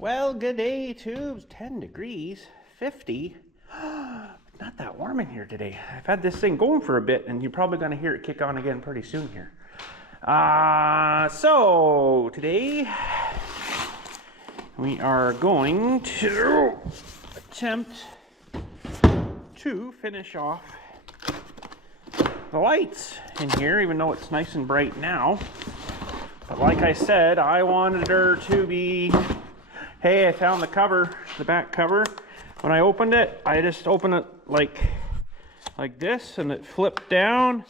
Well, good day, tubes. 10 degrees, 50. Not that warm in here today. I've had this thing going for a bit, and you're probably going to hear it kick on again pretty soon here. So today we are going to attempt to finish off the lights in here, even though it's nice and bright now. But like I said, I wanted her to be, hey, I found the cover, the back cover. When I opened it, I just opened it like this, and it flipped down,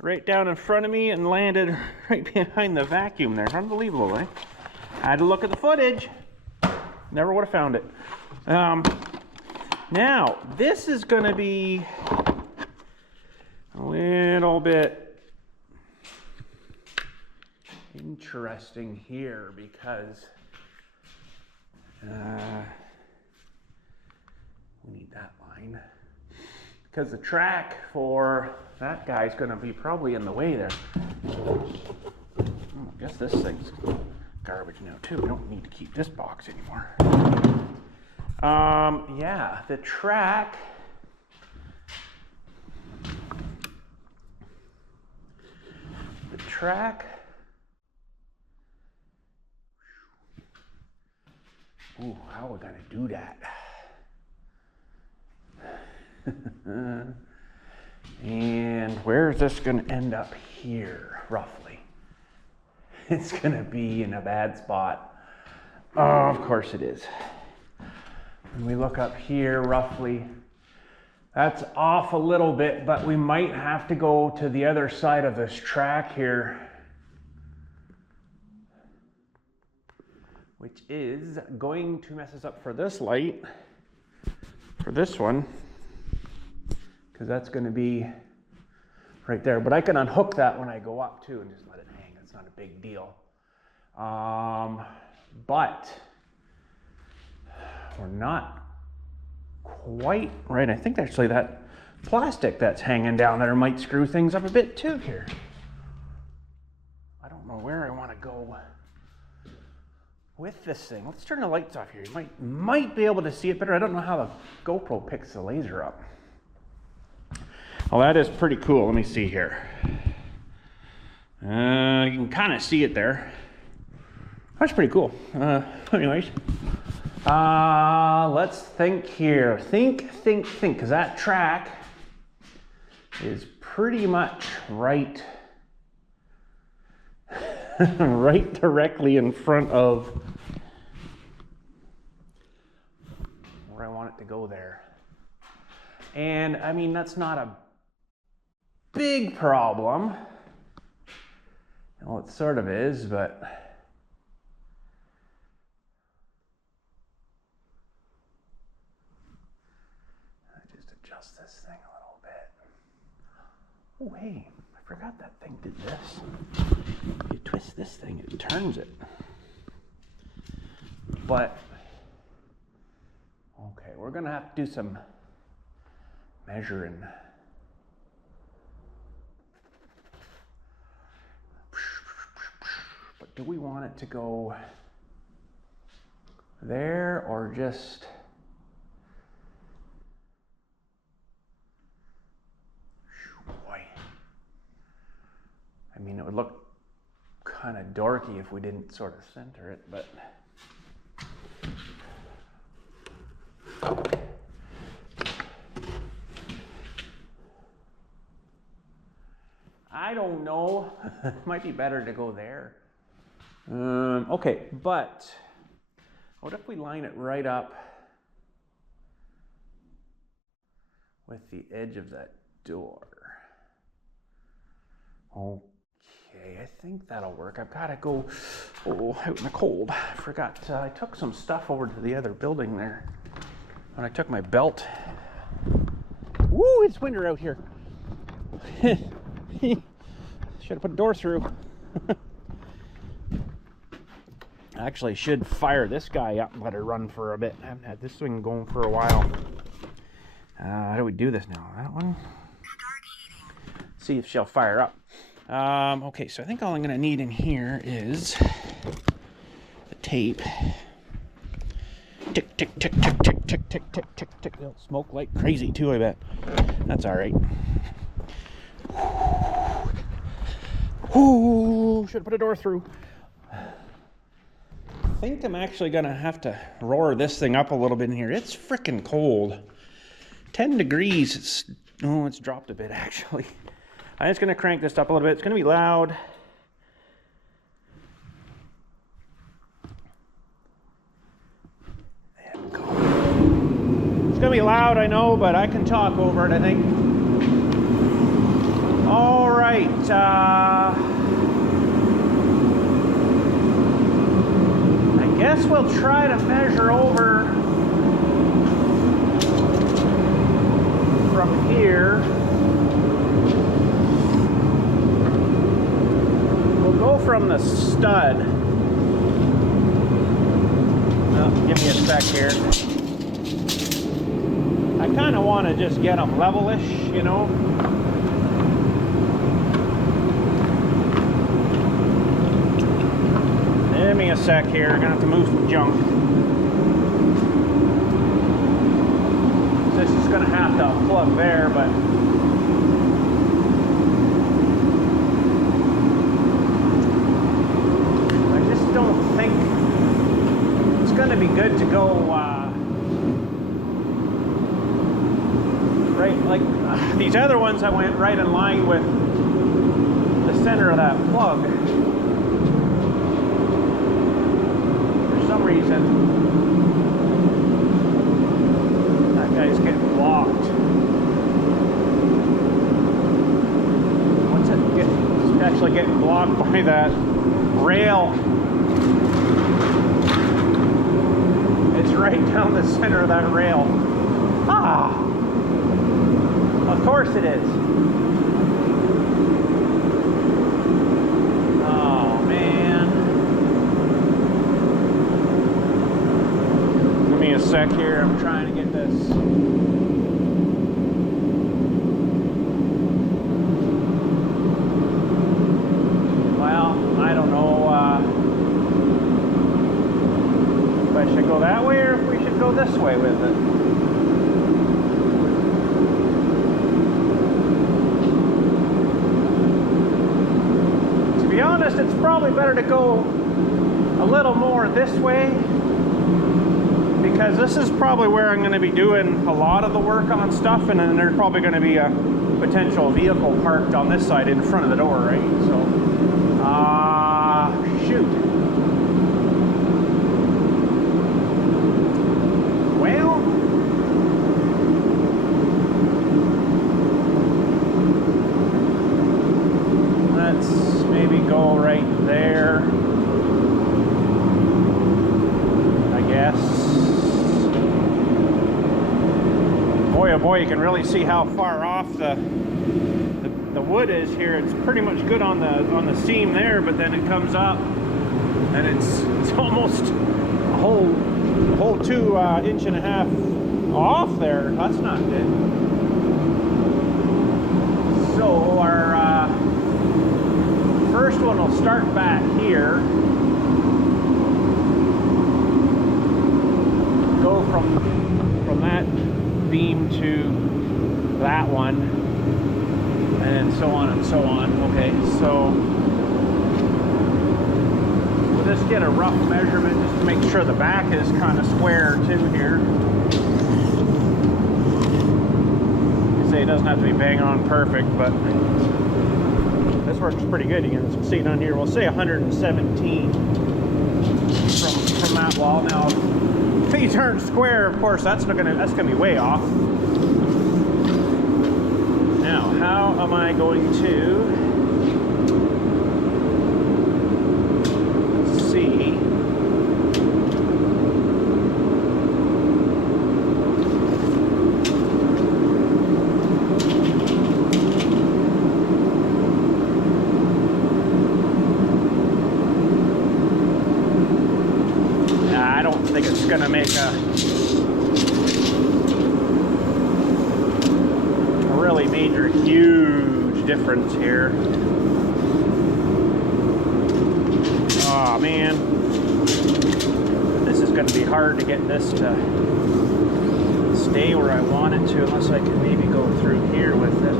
right down in front of me and landed right behind the vacuum there. Unbelievable, eh? I had to look at the footage. Never would have found it. Now, this is going to be a little bit interesting here because we need that line. Because the track for that guy's going to be probably in the way there. I guess this thing's garbage now too. We don't need to keep this box anymore. Yeah, the track. Ooh, how are we going to do that? And where is this going to end up here, roughly? It's going to be in a bad spot. Oh, of course it is. When we look up here, roughly, that's off a little bit, but we might have to go to the other side of this track here, which is going to mess us up for this light, for this one, because that's going to be right there. But I can unhook that when I go up too and just let it hang. It's not a big deal. But we're not quite right. I think actually that plastic that's hanging down there might screw things up a bit too here. I don't know where I want to go with this thing. Let's turn the lights off here. You might be able to see it better. I don't know how the GoPro picks the laser up. Well, that is pretty cool. Let me see here. You can kind of see it there. That's pretty cool. Anyways, let's think here. Think, because that track is pretty much right right directly in front of where I want it to go there. And I mean, that's not a big problem. Well, it sort of is, but I just adjust this thing a little bit. Oh, hey, I forgot that thing did this. You twist this thing, it turns it. But, okay, we're gonna have to do some measuring. But do we want it to go there or just boy? I mean, it would look kind of dorky if we didn't sort of center it, but I don't know. It might be better to go there. Okay, but what if we line it right up with the edge of that door? Okay, I think that'll work. I've got to go out in the cold. I forgot. I took some stuff over to the other building there when I took my belt. Woo, it's winter out here. Should have put a door through. Actually, should fire this guy up and let her run for a bit. I haven't had this thing going for a while. How do we do this now? That one? See if she'll fire up. Okay, so I think all I'm going to need in here is the tape. Tick, tick, tick, tick, tick, tick, tick, tick, tick, tick. They'll smoke like crazy too, I bet. That's all right. Ooh, should have put a door through. I think I'm actually gonna have to roar this thing up a little bit in here. It's freaking cold. 10 degrees. It's dropped a bit actually. I'm just gonna crank this up a little bit. It's gonna be loud. There we go. It's gonna be loud, I know, but I can talk over it, I think. All right. I guess we'll try to measure over from here. We'll go from the stud. Oh, give me a sec here. I kind of want to just get them levelish, you know. Give me a sec here. Gonna have to move some junk. This is gonna have to plug there, but I just don't think it's gonna be good to go right like these other ones. I went right in line with the center of that plug. Reason that guy's getting blocked. What's it getting? It's actually getting blocked by that rail. It's right down the center of that rail. Ah, of course it is. Sec here. I'm trying to get this. Well, I don't know if I should go that way or if we should go this way with it. To be honest, it's probably better to go a little more this way, because this is probably where I'm going to be doing a lot of the work on stuff, and then there's probably going to be a potential vehicle parked on this side in front of the door, right? So, shoot. Well, let's maybe go right there, I guess. Boy, oh boy, you can really see how far off the wood is here. It's pretty much good on the seam there, but then it comes up and it's almost a whole 2.5 inches off there. That's not good. So our first one will start back here, go from that beam to that one, and so on and so on. Okay, so we'll just get a rough measurement just to make sure the back is kind of square too here. You say it doesn't have to be bang on perfect, but this works pretty good. You can see it on here. We'll say 117 from that wall. Now, if these aren't square, of course, that's gonna be way off. Now, how am I going to see? I don't think it's gonna make a really major, huge difference here. Oh man, this is going to be hard to get this to stay where I want it to, unless I can maybe go through here with it.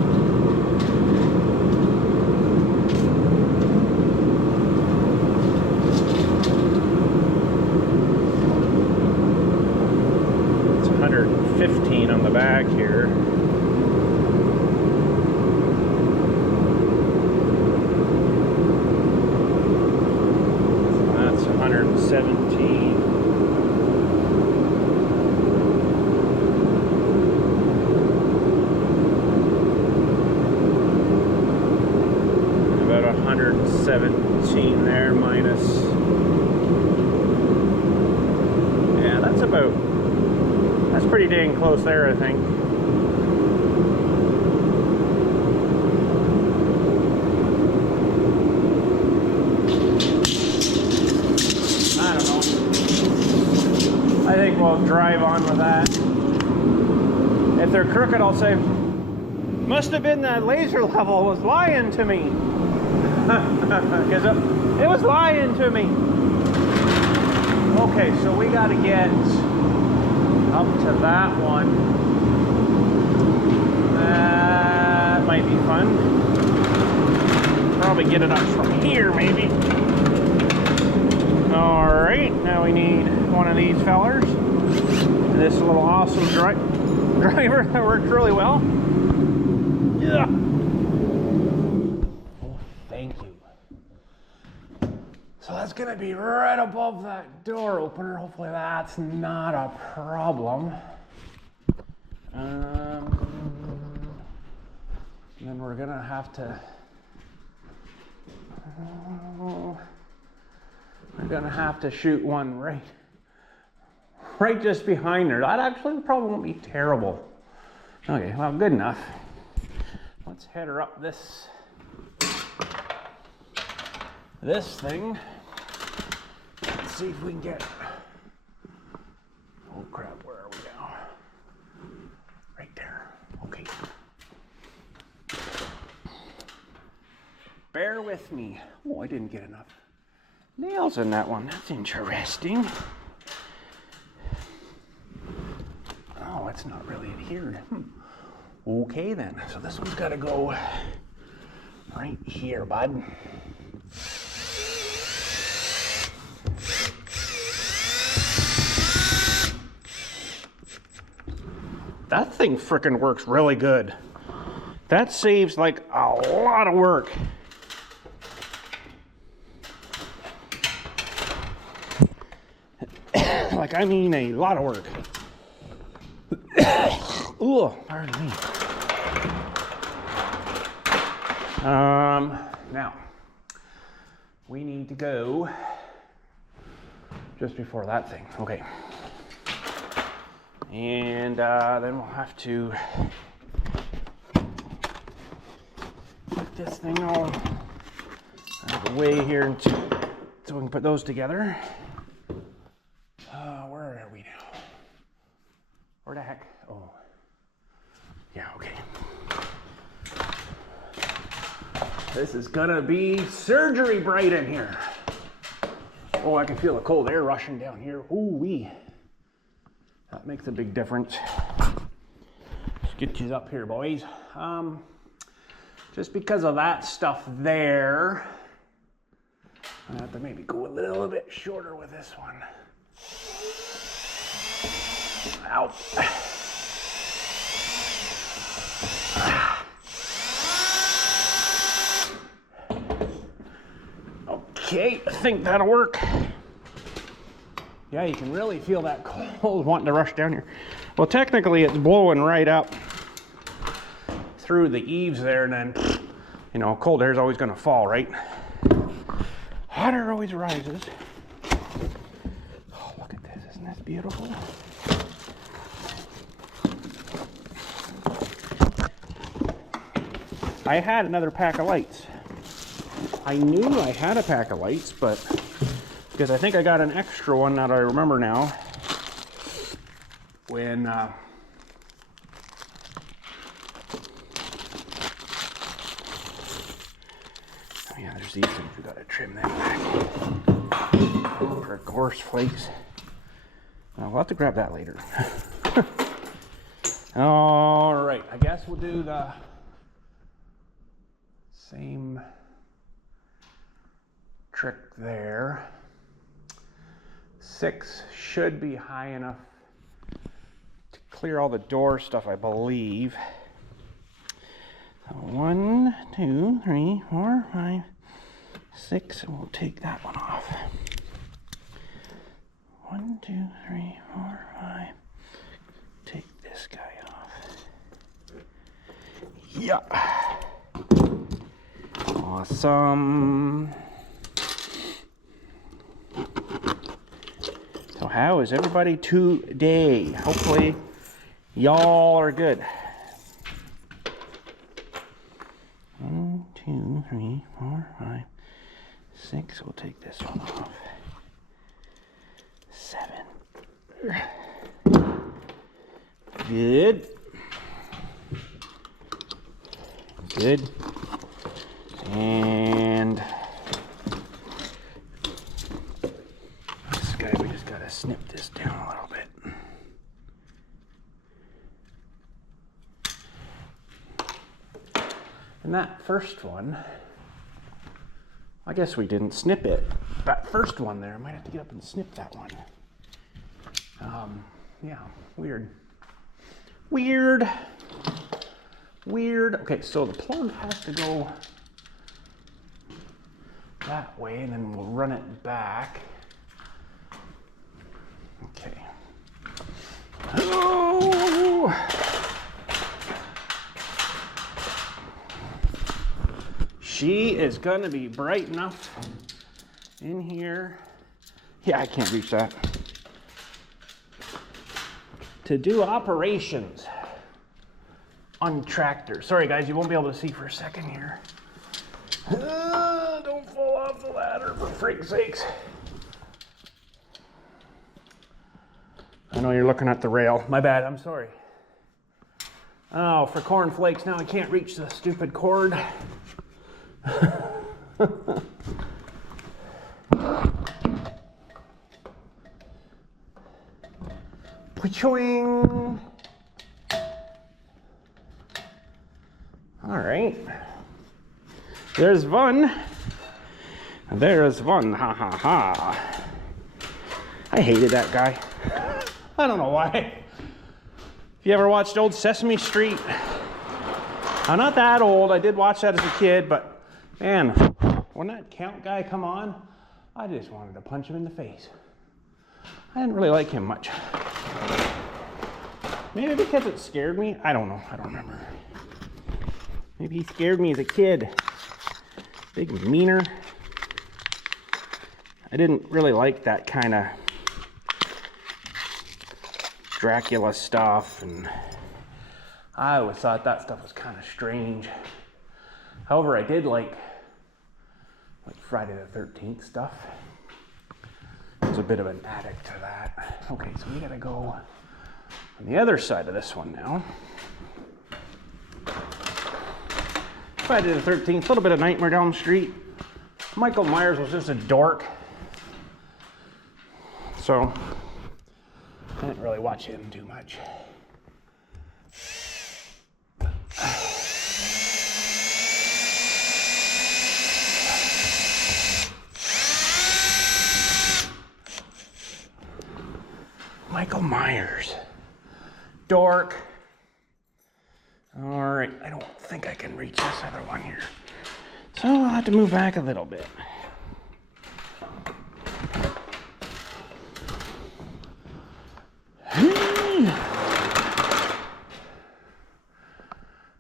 It's 115 on the back here. So that's 117. About 117 there minus. Yeah, that's pretty dang close there, I think. I don't know. I think we'll drive on with that. If they're crooked, I'll say, must have been that laser level was lying to me. Because it was lying to me. Okay, so we got to get up to that one. That might be fun. Probably get it up from here, maybe. Alright, now we need one of these fellers. This little awesome driver that works really well. Yeah. Oh, thank you. So that's gonna be right above that door opener. Hopefully that's not a problem. Then we're gonna have to. We're gonna have to shoot one right just behind her. That actually probably won't be terrible. Okay, well, good enough. Let's head her up this thing. Let's see if we can get. Oh crap! Where are we now? Right there. Okay. Bear with me. Oh, I didn't get enough nails in that one. That's interesting. Oh, it's not really adhered. Okay then. So this one's got to go right here, bud. That thing frickin' works really good. That saves like a lot of work. Like, I mean a lot of work. Ooh, pardon me. Now, we need to go just before that thing. Okay. And then we'll have to put this thing all out of the way here so we can put those together. Where are we now? Where the heck? Oh, yeah, okay. This is gonna be surgery bright in here. Oh, I can feel the cold air rushing down here. Ooh-wee. That makes a big difference. Let's get you up here, boys. Just because of that stuff there, I have to maybe go a little bit shorter with this one. Out. Okay, I think that'll work. Yeah, you can really feel that cold wanting to rush down here. Well, technically it's blowing right up through the eaves there, and then, you know, cold air is always going to fall, right? Hot air always rises. Oh, look at this. Isn't this beautiful? I had another pack of lights. I knew I had a pack of lights, but because I think I got an extra one that I remember now when oh yeah, there's these things we gotta trim them back for gorse flakes. We'll have to grab that later. All right, I guess we'll do the same trick there. 6 should be high enough to clear all the door stuff, I believe. So 1, 2, 3, 4, 5, 6, and we'll take that one off. 1, 2, 3, 4, 5. Take this guy off. Yeah. Awesome. So how is everybody today? Hopefully y'all are good. 1, 2, 3, 4, 5, 6. We'll take this one off. 7. Good. Good. And this guy, we just gotta snip this down a little bit. And that first one, I guess we didn't snip it. That first one there, I might have to get up and snip that one. Yeah, weird. Weird. Weird. Okay, so the plug has to go that way, and then we'll run it back. Okay. Oh! She is gonna be bright enough in here. Yeah, I can't reach that. To do operations on tractor. Sorry guys, you won't be able to see for a second here. Don't fall off the ladder, for freak's sakes. I know you're looking at the rail. My bad, I'm sorry. Oh, for cornflakes, now I can't reach the stupid cord. Pwing. All right. There's one. There's one. Ha ha ha. I hated that guy. I don't know why. If you ever watched old Sesame Street, I'm not that old. I did watch that as a kid, but man, when that count guy come on, I just wanted to punch him in the face. I didn't really like him much. Maybe because it scared me. I don't know. I don't remember. Maybe he scared me as a kid. Big meaner. I didn't really like that kind of Dracula stuff, and I always thought that stuff was kind of strange. However, I did like Friday the 13th stuff. I was a bit of an addict to that. Okay, so we gotta go on the other side of this one now. Friday the 13th, a little bit of Nightmare down the street. Michael Myers was just a dork. So, I didn't really watch him too much. Michael Myers. Dork. All right, I don't think I can reach this other one here. So I'll have to move back a little bit.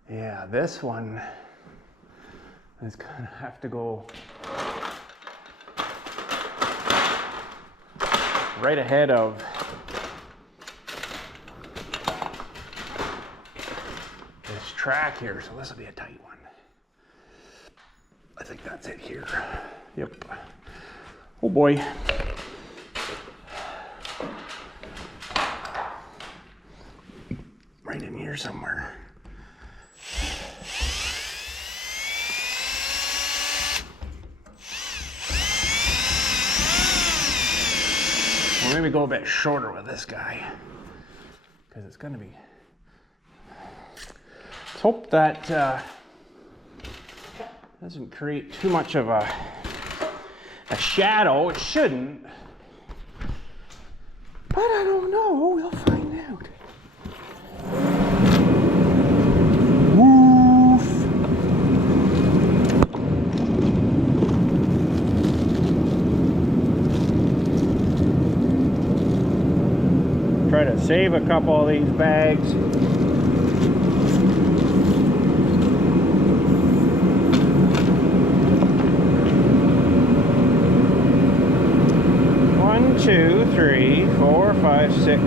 Yeah, this one is gonna have to go right ahead of this track here, so this will be a tight one. I think that's it here. Yep. Oh boy. Right in here somewhere. maybe go a bit shorter with this guy, because it's going to be. Let's hope that doesn't create too much of a shadow. It shouldn't, but I don't know. We'll find out. Try to save a couple of these bags. One, two, three, 4, 5, 6.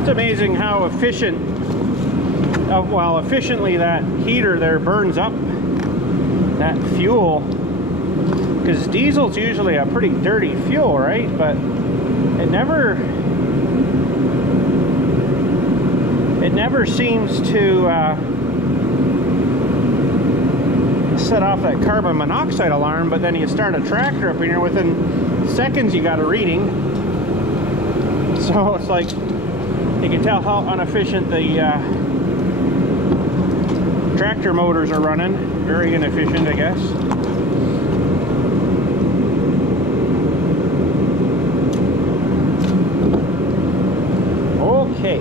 It's amazing how efficiently that heater there burns up that fuel, because diesel's usually a pretty dirty fuel, right? But it never seems to set off that carbon monoxide alarm. But then you start a tractor up in here, within seconds you got a reading. So it's like, you can tell how inefficient the tractor motors are running. Very inefficient, I guess. Okay.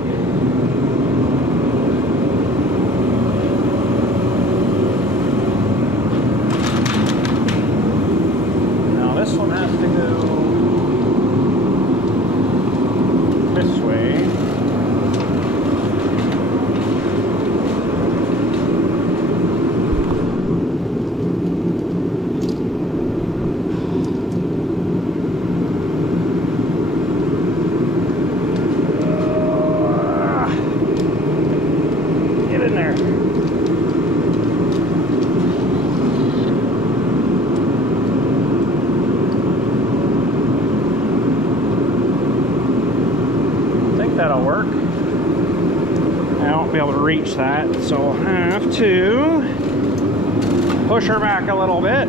Now this one has to go this way. That'll work. I won't be able to reach that, so I'll have to push her back a little bit.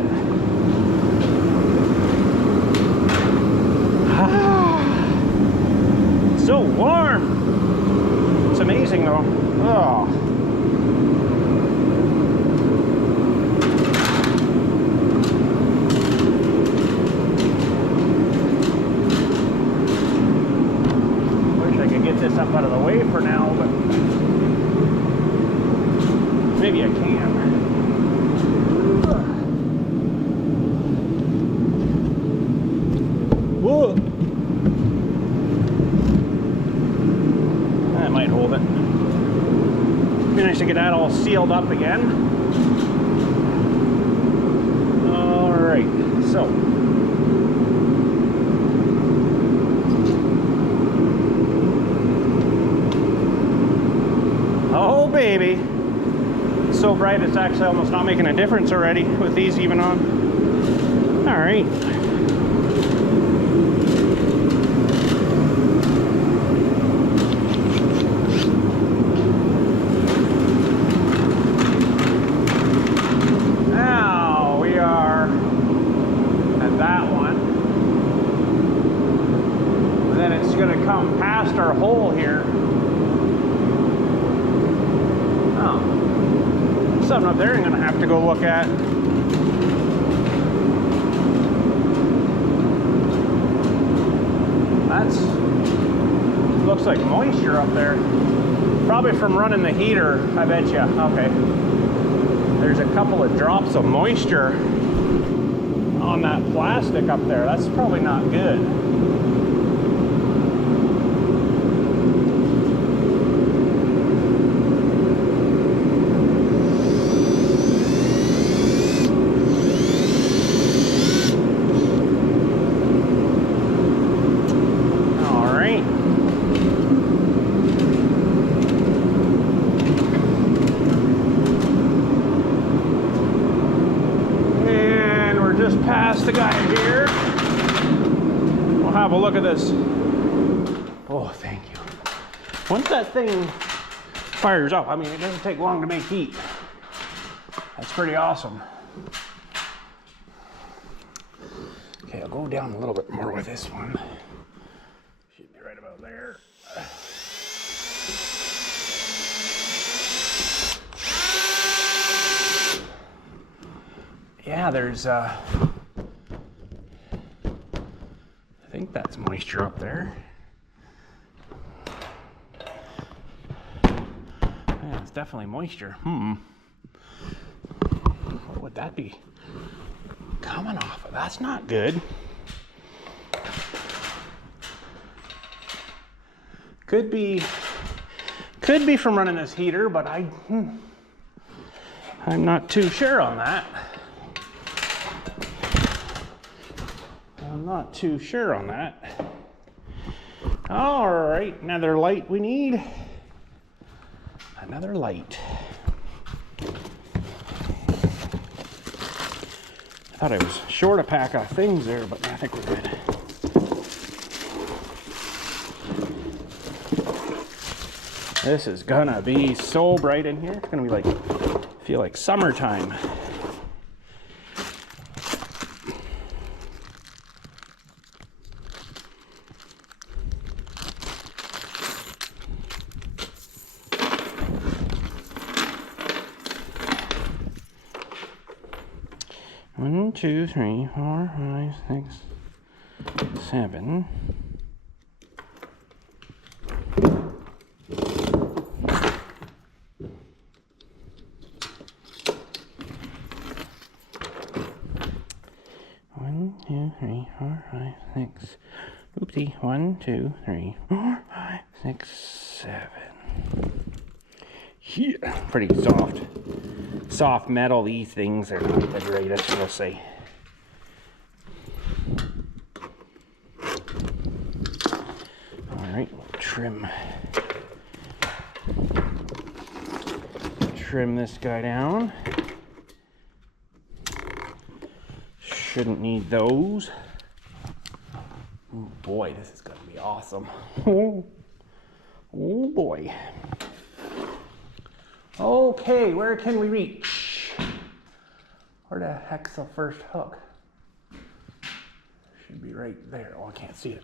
So warm. It's amazing though. Oh. This up out of the way for now, but maybe I can. Whoa! That might hold it. Be nice to get that all sealed up again. All right, so. Oh baby, it's so bright it's actually almost not making a difference already with these even on. All right. Now we are at that one. And then it's going to come past our hole here. Something up there I'm going to have to go look at. That's looks like moisture up there. Probably from running the heater, I bet you. Okay. There's a couple of drops of moisture on that plastic up there. That's probably not good. Past the guy here. We'll have a look at this. Oh, thank you. Once that thing fires up, I mean, it doesn't take long to make heat. That's pretty awesome. Okay, I'll go down a little bit more with this one. Should be right about there. Yeah, there's I think that's moisture up there. Yeah, it's definitely moisture. What would that be coming off of? That's not good. Could be from running this heater, but I'm not too sure on that. I'm not too sure on that. All right, another light we need. Another light. I thought I was short a pack of things there, but I think we're good. This is gonna be so bright in here. It's gonna be like, feel like summertime. One, 2, 3, 4, 5, 6, 7. One, 2, 3, 4, 5, 6. Oopsie. 1, 2, 3, 4, 5, 6, 7. Yeah, pretty soft. Soft metal, these things are not the greatest, we'll say. Alright, we'll trim this guy down. Shouldn't need those. Oh boy, this is gonna be awesome. Oh boy. Okay, where can we reach? Where the heck's the first hook? Should be right there. Oh, I can't see it.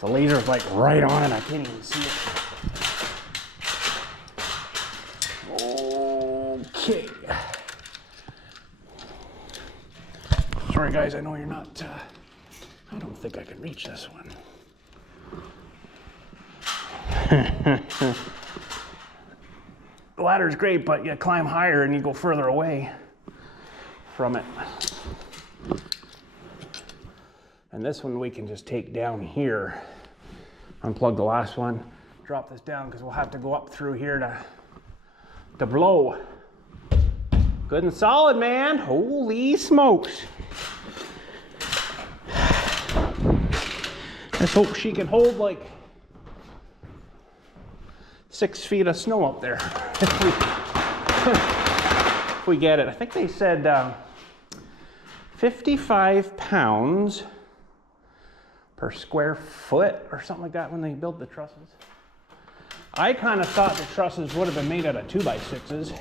The laser's like right on it. I can't even see it. Okay. Sorry guys, I know you're not, I don't think I can reach this one. The ladder's great, but you climb higher and you go further away from it. And this one we can just take down here. Unplug the last one, drop this down because we'll have to go up through here to blow. Good and solid, man. Holy smokes. Let's hope she can hold like 6 feet of snow up there. If we get it. I think they said 55 pounds per square foot or something like that when they built the trusses. I kind of thought the trusses would have been made out of 2x6s.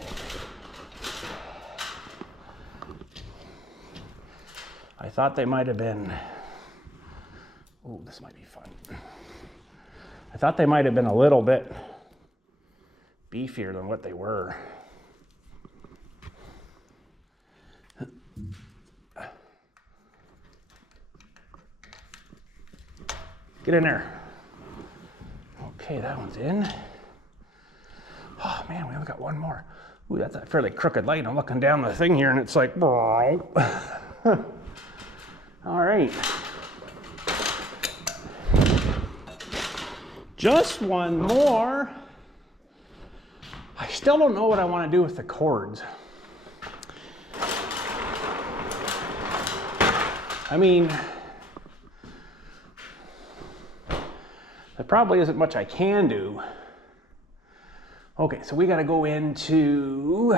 I thought they might have been, oh, this might be fun. I thought they might have been a little bit beefier than what they were. Get in there. Okay, that one's in. Oh man, we only got one more. Ooh, that's a fairly crooked light. I'm looking down the thing here and it's like, all right. Just one more. I still don't know what I want to do with the cords. I mean, there probably isn't much I can do. Okay, so we got to go into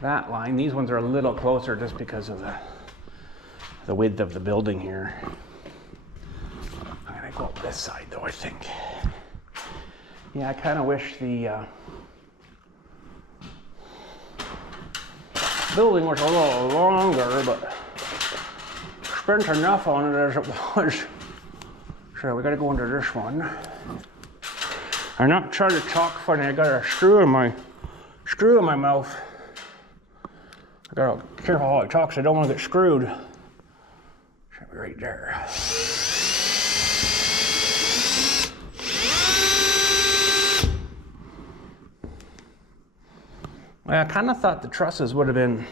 that line. These ones are a little closer just because of the width of the building here. I'm going to go up this side though, I think. Yeah, I kind of wish the building was a little longer, but spent enough on it as it was. So we gotta go into this one. I'm not trying to talk funny. I got a screw in my mouth. I gotta be careful how I talk, so I don't want to get screwed. Should be right there. I kind of thought the trusses would have been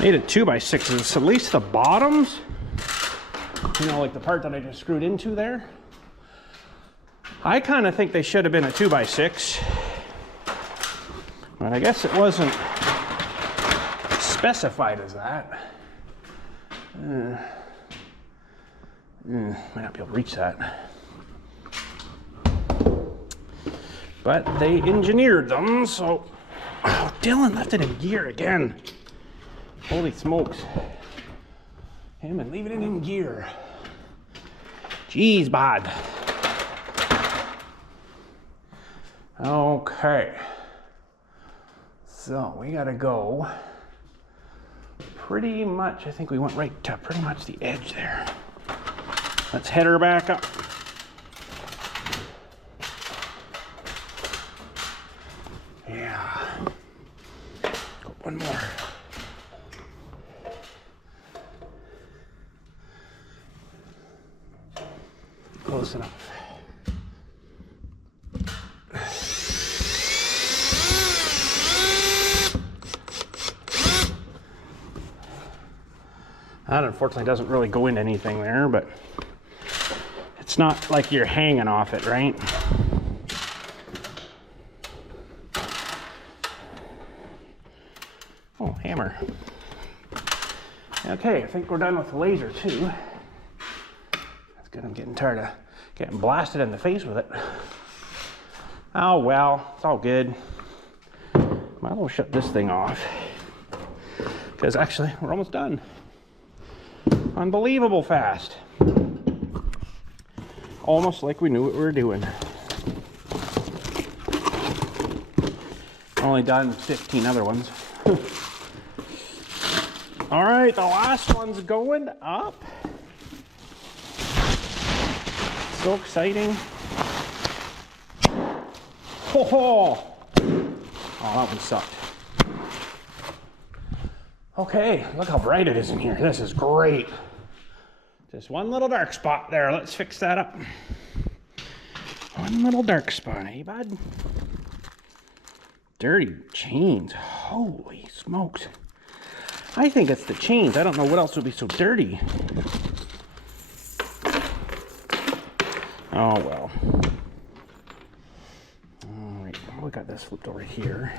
made of 2x6s, so at least the bottoms, you know, like the part that I just screwed into there. I kind of think they should have been a 2x6, but I guess it wasn't specified as that. Might not be able to reach that. But they engineered them, so... Oh, Dylan left it in gear again. Holy smokes. Him and leaving it in gear. Jeez, bud. Okay. So, we gotta go pretty much, I think we went right to pretty much the edge there. Let's head her back up. Yeah. Go one more. Close enough. That unfortunately doesn't really go into anything there, but it's not like you're hanging off it, right? Oh, hammer. Okay, I think we're done with the laser too. That's good. I'm getting tired of getting blasted in the face with it. Oh well, it's all good. Might as well shut this thing off, because actually we're almost done. Unbelievable fast. Almost like we knew what we were doing. Only done 15 other ones. All right, the last one's going up. So exciting. Oh, that one sucked. Okay, look how bright it is in here. This is great. Just one little dark spot there. Let's fix that up. One little dark spot, eh, bud? Dirty chains. Holy smokes. I think it's the chains. I don't know what else would be so dirty. Oh, well. All right, we got this flipped over here.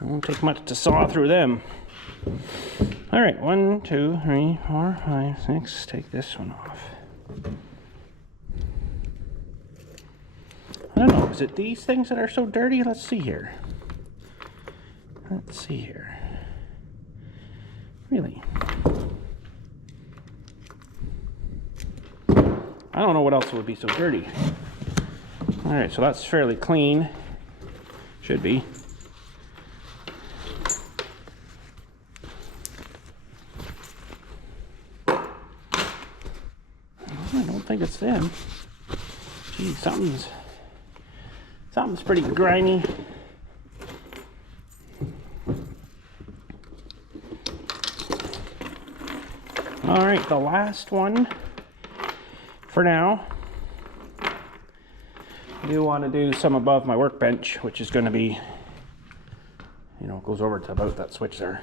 It won't take much to saw through them. All right, 1, 2, 3, 4, 5, 6. Take this one off. I don't know, is it these things that are so dirty? Let's see here. Let's see here. Really? I don't know what else would be so dirty. All right, so that's fairly clean. Should be. I don't think it's them. Gee, something's pretty grimy. All right, the last one for now. I do want to do some above my workbench, which is going to be, you know, goes over to about that switch there.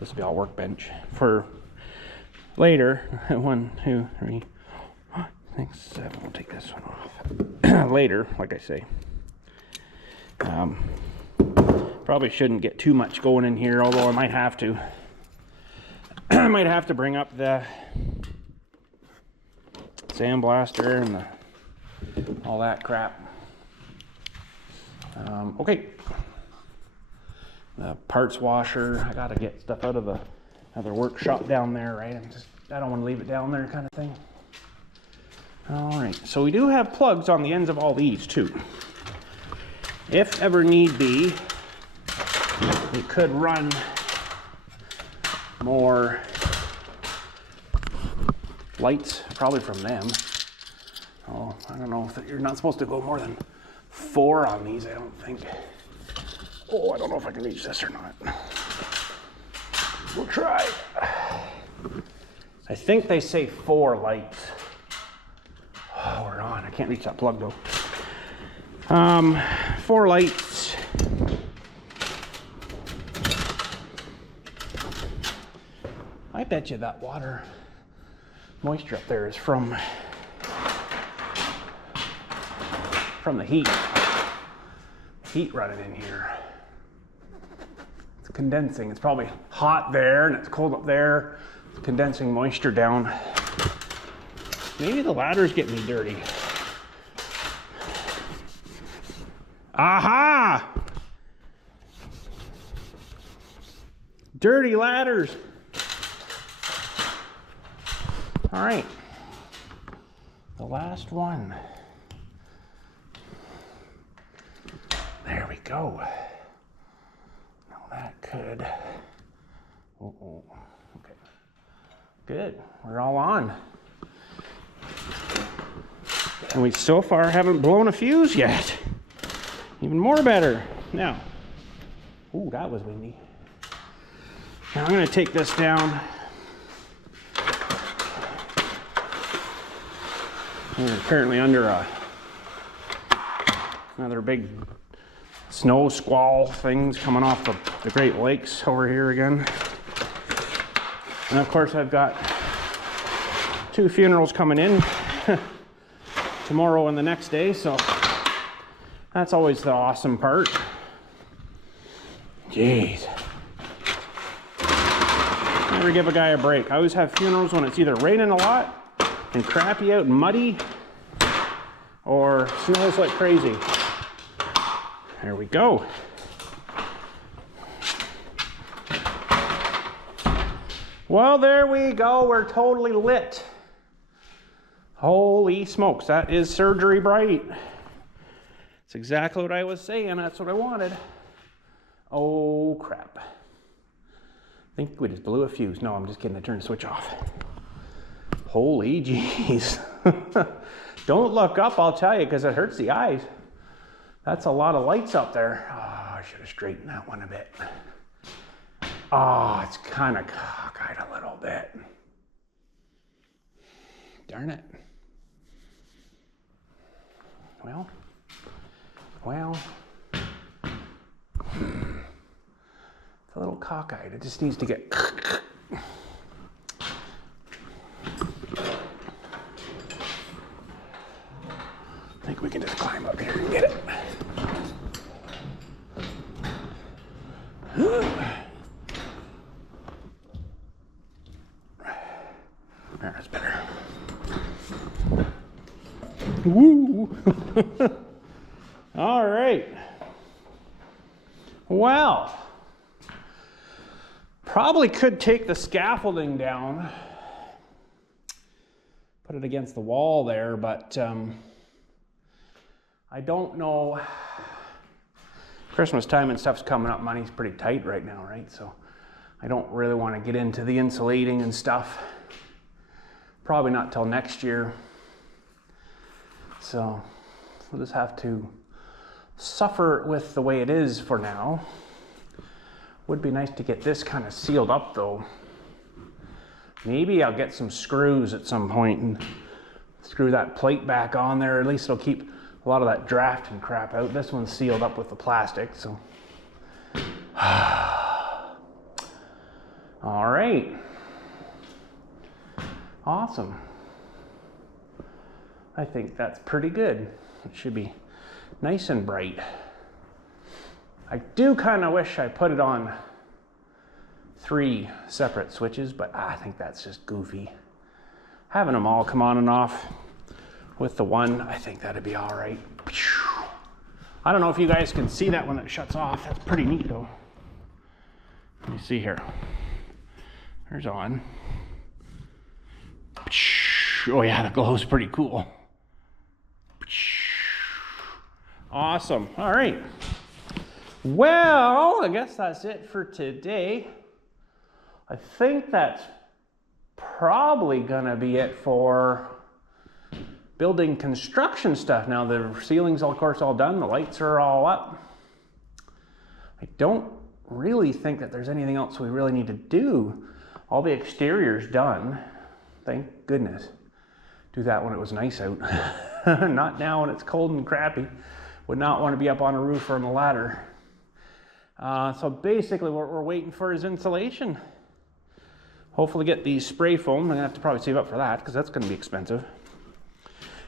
This will be all workbench for later. 1, 2, 3, 4, 6, 7. We'll take this one off later, like I say. Probably shouldn't get too much going in here, although I might have to. I might have to bring up the sandblaster and all that crap. Okay. The parts washer, I gotta get stuff out of the other workshop down there, right? I don't want to leave it down there kind of thing. All right, so we do have plugs on the ends of all these too. If ever need be, we could run more lights, probably from them. Oh, I don't know if you're not supposed to go more than 4 on these, I don't think. Oh, I don't know if I can reach this or not. We'll try. I think they say 4 lights. Oh, we're on. I can't reach that plug though. 4 lights. I bet you that water moisture up there is from the heat. Heat running in here. It's condensing. It's probably hot there and it's cold up there. It's condensing moisture down. Maybe the ladder's getting me dirty. Aha! Dirty ladders. All right. The last one. There we go. Now that could. Uh-oh. Okay. Good. We're all on. And we so far haven't blown a fuse yet. Even more better. Now. Ooh, that was windy. Now I'm going to take this down. We're currently under another big snow squall things coming off the Great Lakes over here again. And of course I've got 2 funerals coming in tomorrow and the next day, so that's always the awesome part. Jeez. Never give a guy a break. I always have funerals when it's either raining a lot and crappy out and muddy, or snows like crazy. There we go. Well, there we go. We're totally lit. Holy smokes, that is surgery bright. It's exactly what I was saying. That's what I wanted. Oh, crap. I think we just blew a fuse. No, I'm just kidding. I turned the switch off. Holy jeez. Don't look up, I'll tell you, because it hurts the eyes. That's a lot of lights up there. Oh, I should have straightened that one a bit. Oh, it's kind of cockeyed a little bit. Darn it. Well. It's a little cockeyed. It just needs to get... I think we can just climb up here and get it. That's better. Woo! All right. Well, probably could take the scaffolding down, put it against the wall there, but I don't know. Christmas time and stuff's coming up. Money's pretty tight right now, right? So I don't really want to get into the insulating and stuff. Probably not till next year. So we'll just have to suffer with the way it is for now. Would be nice to get this kind of sealed up though. Maybe I'll get some screws at some point and screw that plate back on there. At least it'll keep a lot of that draft and crap out. This one's sealed up with the plastic, so. All right. Awesome. I think that's pretty good. It should be nice and bright. I do kind of wish I put it on 3 separate switches, but I think that's just goofy. Having them all come on and off. with the one, I think that'd be all right. I don't know if you guys can see that when it shuts off. That's pretty neat though. Let me see here. There's on. Oh yeah, the glow's pretty cool. Awesome. All right. Well, I guess that's it for today. I think that's probably gonna be it for building construction stuff. Now the ceiling's of course all done, the lights are all up. I don't really think that there's anything else we really need to do. All the exterior's done, thank goodness. Do that when it was nice out. Not now when it's cold and crappy. Would not want to be up on a roof or on a ladder. So basically what we're waiting for is insulation. Hopefully get these spray foamed. I'm gonna have to probably save up for that because that's gonna be expensive.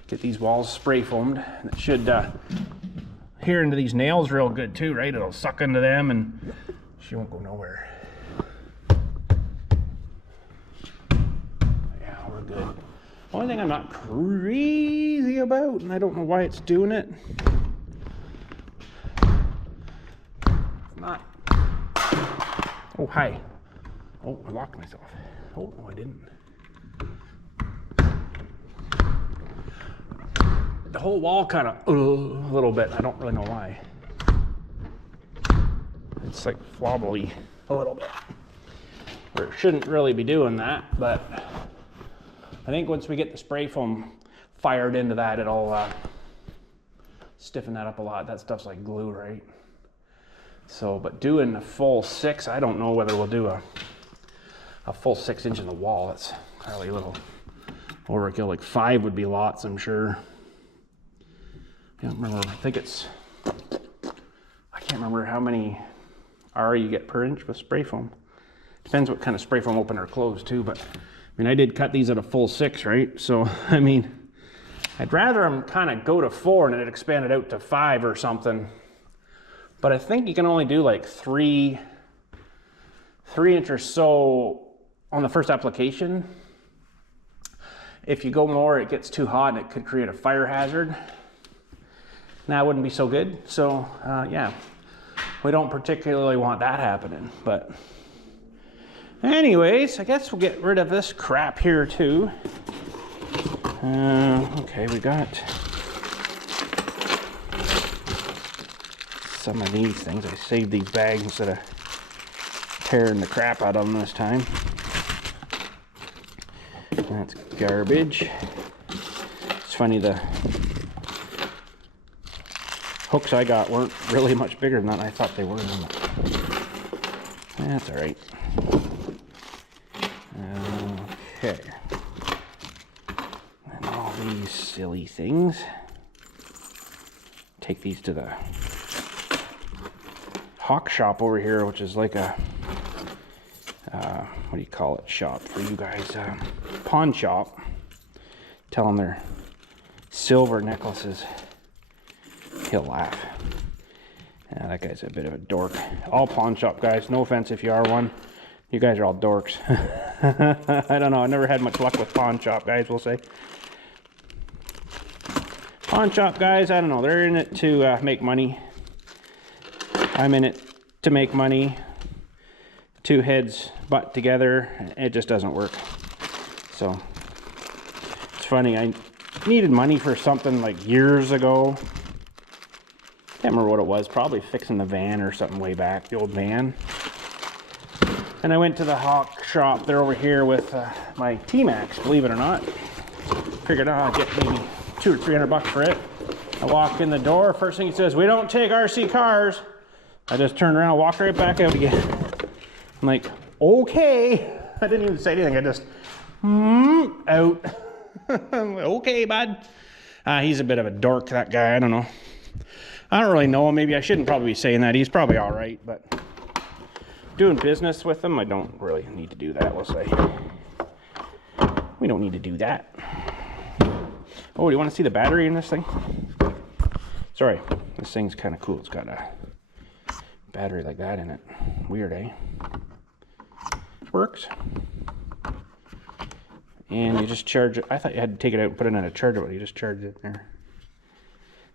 Get these walls spray foamed. And it should adhere into these nails real good too, right? It'll suck into them and she won't go nowhere. Yeah, we're good. Only thing I'm not crazy about, and I don't know why it's doing it. Not. Oh, hi. Oh, I locked myself. Oh, no, I didn't. The whole wall kind of a little bit. I don't really know why. It's like flobbly a little bit. Where it shouldn't really be doing that, but I think once we get the spray foam fired into that, it'll stiffen that up a lot. That stuff's like glue, right? So, but doing a full 6, I don't know whether we'll do a full 6 inch in the wall. That's probably a little overkill. Like 5 would be lots, I'm sure. I can't remember. I think it's, I can't remember how many R you get per inch with spray foam. Depends what kind of spray foam, open or close too, but I mean, I did cut these at a full 6, right? So, I mean, I'd rather them kind of go to 4 and it expanded out to 5 or something. But I think you can only do like 3 inch or so on the first application. If you go more, it gets too hot and it could create a fire hazard. That wouldn't be so good. So yeah, we don't particularly want that happening. But anyways, I guess we'll get rid of this crap here too. Okay, we got some of these things. I saved these bags instead of tearing the crap out of them this time. That's garbage. It's funny, the hooks I got weren't really much bigger than that. I thought they were. That's all right. Okay. And all these silly things. Take these to the hawk shop over here, which is like a what do you call it shop for you guys? Pawn shop. Tell them they're silver necklaces. He'll laugh. Yeah, that guy's a bit of a dork. All pawn shop guys, no offense if you are one. You guys are all dorks. I don't know, I never had much luck with pawn shop guys, we'll say. Pawn shop guys, I don't know, they're in it to make money. I'm in it to make money. Two heads butt together, it just doesn't work. So, it's funny, I needed money for something like years ago. Can't remember what it was, probably fixing the van or something way back, the old van. And I went to the hawk shop, they're over here with my T-Max, believe it or not. Figured I'd get maybe $200 or $300 for it. I walk in the door, first thing he says, "We don't take RC cars." I just turned around, walked right back out again. I'm like, okay. I didn't even say anything, I just, out. I'm like, okay, bud. He's a bit of a dork, that guy, I don't know. I don't really know him, maybe I shouldn't probably be saying that. He's probably all right, but doing business with him, I don't really need to do that, we'll say. We don't need to do that. Oh, do you want to see the battery in this thing? Sorry, this thing's kind of cool. It's got a battery like that in it. Weird, eh? Works. And you just charge it. I thought you had to take it out and put it on a charger, but you just charge it there.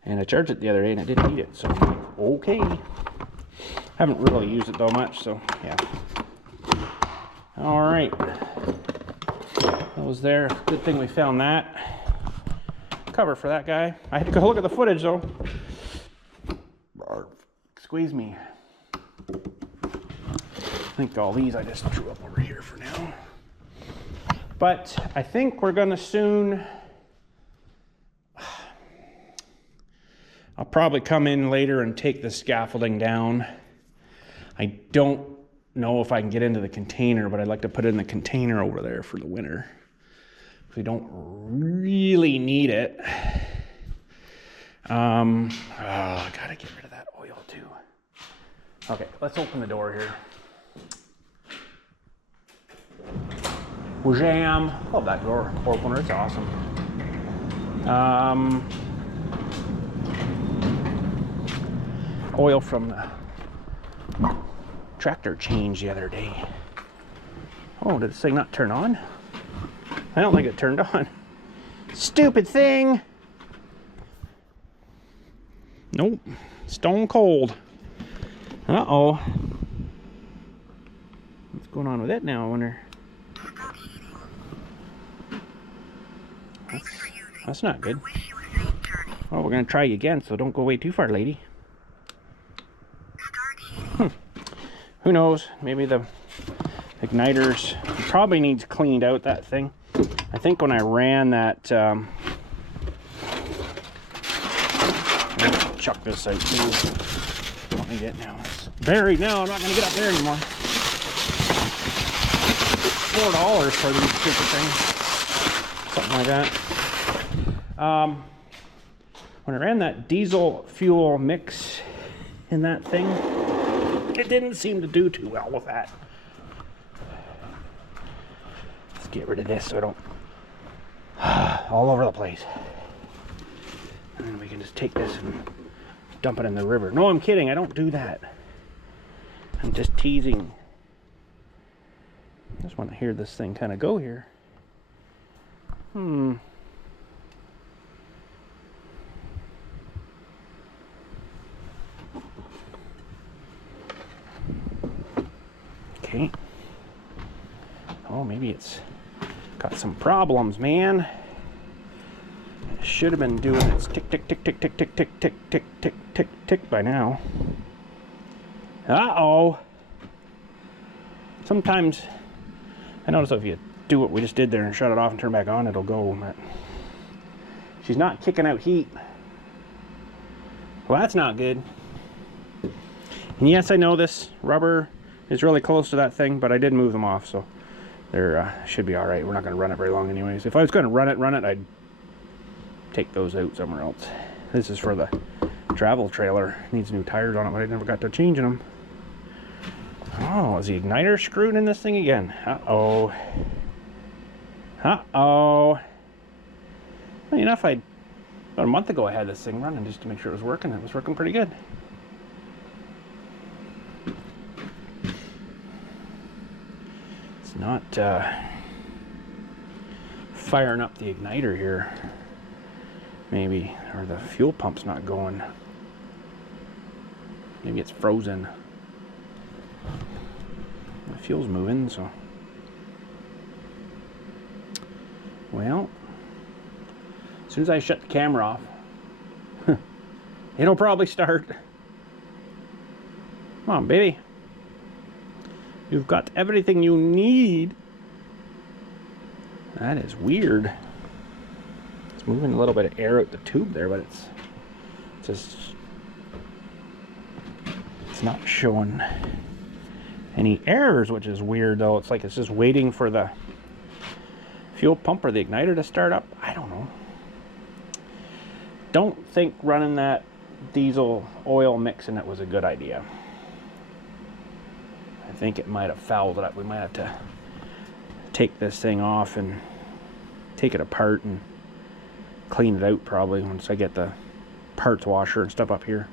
And I charged it the other day and I didn't need it, so okay. Haven't really used it though much, so yeah. All right, that was there. Good thing we found that cover for that guy. I had to go look at the footage though. Squeeze me. I think all these I just threw up over here for now. But I think we're gonna soon, I'll probably come in later and take the scaffolding down. I don't know if I can get into the container, but I'd like to put it in the container over there for the winter. We don't really need it. I gotta get rid of that oil too. Okay, let's open the door here. Jam. Love that door opener, it's awesome. Oil from the tractor change the other day. Oh, did this thing not turn on? I don't think it turned on. Stupid thing. Nope, stone cold. Uh-oh. What's going on with it now, I wonder? That's not good. Well, we're gonna try again, so don't go away too far, lady. Who knows? Maybe the igniters probably needs cleaned out, that thing. I think when I ran that, chuck this out too. Let me get now. It's buried now. I'm not gonna get up there anymore. $4 for these stupid things. Something like that. When I ran that diesel fuel mix in that thing, it didn't seem to do too well with that. Let's get rid of this so I don't all over the place. And then we can just take this and dump it in the river. No, I'm kidding. I don't do that. I'm just teasing. I just want to hear this thing kind of go here. Okay. Oh, maybe it's got some problems, man. It should have been doing its tick, tick, tick, tick, tick, tick, tick, tick, tick, tick, tick, tick by now. Uh-oh. Sometimes, I notice if you do what we just did there and shut it off and turn it back on, it'll go. But she's not kicking out heat. Well, that's not good. And yes, I know this rubber is really close to that thing, but I did move them off, so they're should be all right. We're not going to run it very long anyways. If I was going to run it, I'd take those out somewhere else. This is for the travel trailer. Needs new tires on it, but I never got to changing them. Oh, is the igniter screwed in this thing again? Uh-oh. Uh-oh. Funny enough, about a month ago I had this thing running just to make sure it was working. It was working pretty good. It's not firing up the igniter here. Maybe, or the fuel pump's not going. Maybe it's frozen. The fuel's moving, so. Well, as soon as I shut the camera off, it'll probably start. Come on, baby. You've got everything you need. That is weird. It's moving a little bit of air out the tube there, but it's just, it's not showing any errors, which is weird though. It's like it's just waiting for the fuel pump or the igniter to start up. I don't know. Don't think running that diesel oil mix in it was a good idea. I think it might have fouled it up. We might have to take this thing off and take it apart and clean it out probably once I get the parts washer and stuff up here.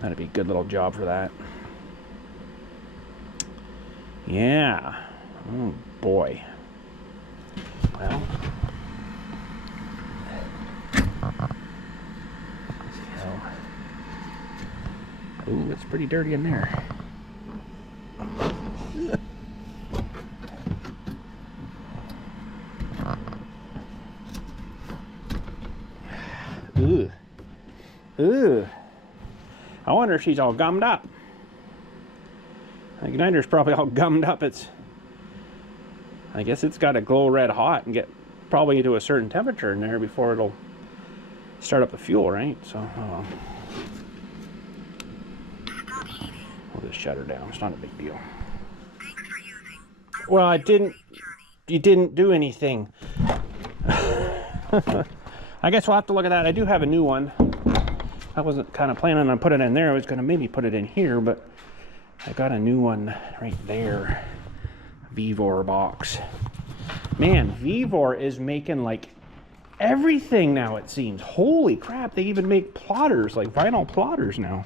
That'd be a good little job for that. Yeah. Oh boy. Well, ooh, it's pretty dirty in there. Ooh. Ooh. I wonder if she's all gummed up. The igniter's probably all gummed up. I guess it's got to glow red hot and get probably to a certain temperature in there before it'll start up the fuel, right? So, we'll just shut her down. It's not a big deal. Well, you didn't do anything. I guess we'll have to look at that. I do have a new one. I wasn't kind of planning on putting it in there. I was going to maybe put it in here, but I got a new one right there. Vevor box. Man, Vevor is making like everything now, it seems. Holy crap, they even make plotters, like vinyl plotters now.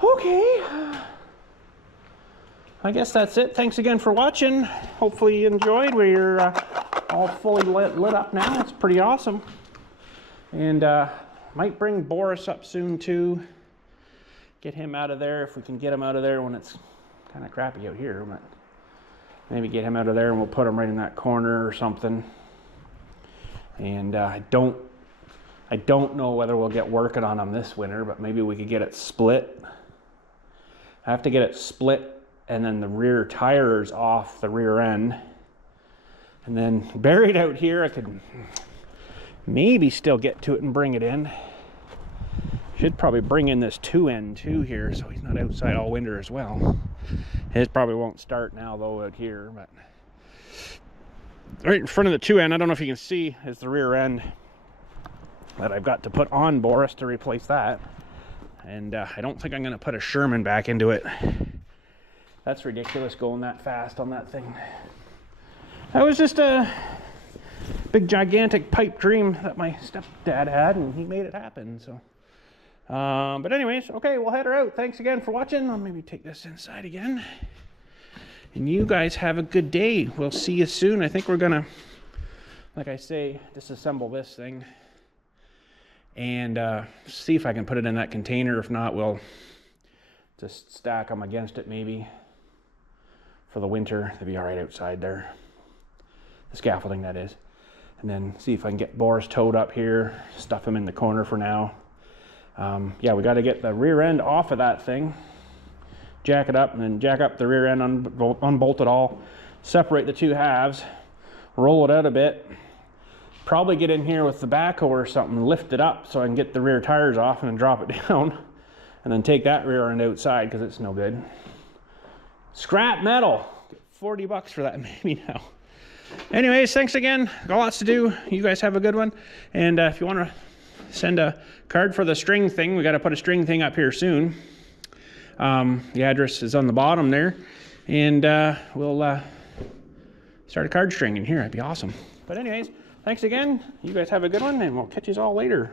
Okay. I guess that's it. Thanks again for watching. Hopefully you enjoyed. We're all fully lit up now. It's pretty awesome. And might bring Boris up soon too. Get him out of there if we can get him out of there when it's kind of crappy out here. But maybe get him out of there and we'll put him right in that corner or something. And I don't know whether we'll get working on him this winter, but maybe we could get it split. I have to get it split and then the rear tires off the rear end. And then buried out here, I could maybe still get to it and bring it in. Should probably bring in this 2N too here so he's not outside all winter as well. His probably won't start now though out here, but right in front of the 2N, I don't know if you can see, is the rear end that I've got to put on Boris to replace that. And I don't think I'm going to put a Sherman back into it. That's ridiculous going that fast on that thing. That was just a big gigantic pipe dream that my stepdad had, and he made it happen. So but anyways, okay, we'll head her out. Thanks again for watching. I'll maybe take this inside again, and you guys have a good day. We'll see you soon. I think we're gonna, like I say, disassemble this thing and see if I can put it in that container. If not, we'll just stack them against it maybe for the winter. They'll be all right outside there, the scaffolding that is. And then see if I can get Boris towed up here, stuff him in the corner for now. Yeah, we got to get the rear end off of that thing, jack it up, and then jack up the rear end, unbolt it all, separate the two halves, roll it out a bit, probably get in here with the backhoe or something, lift it up so I can get the rear tires off and then drop it down, and then take that rear end outside because it's no good. Scrap metal, get 40 bucks for that maybe now. Anyways, thanks again. Got lots to do. You guys have a good one. And if you want to send a card for the string thing, we got to put a string thing up here soon. The address is on the bottom there. And we'll start a card string in here. That'd be awesome. But anyways, thanks again. You guys have a good one, and we'll catch you all later.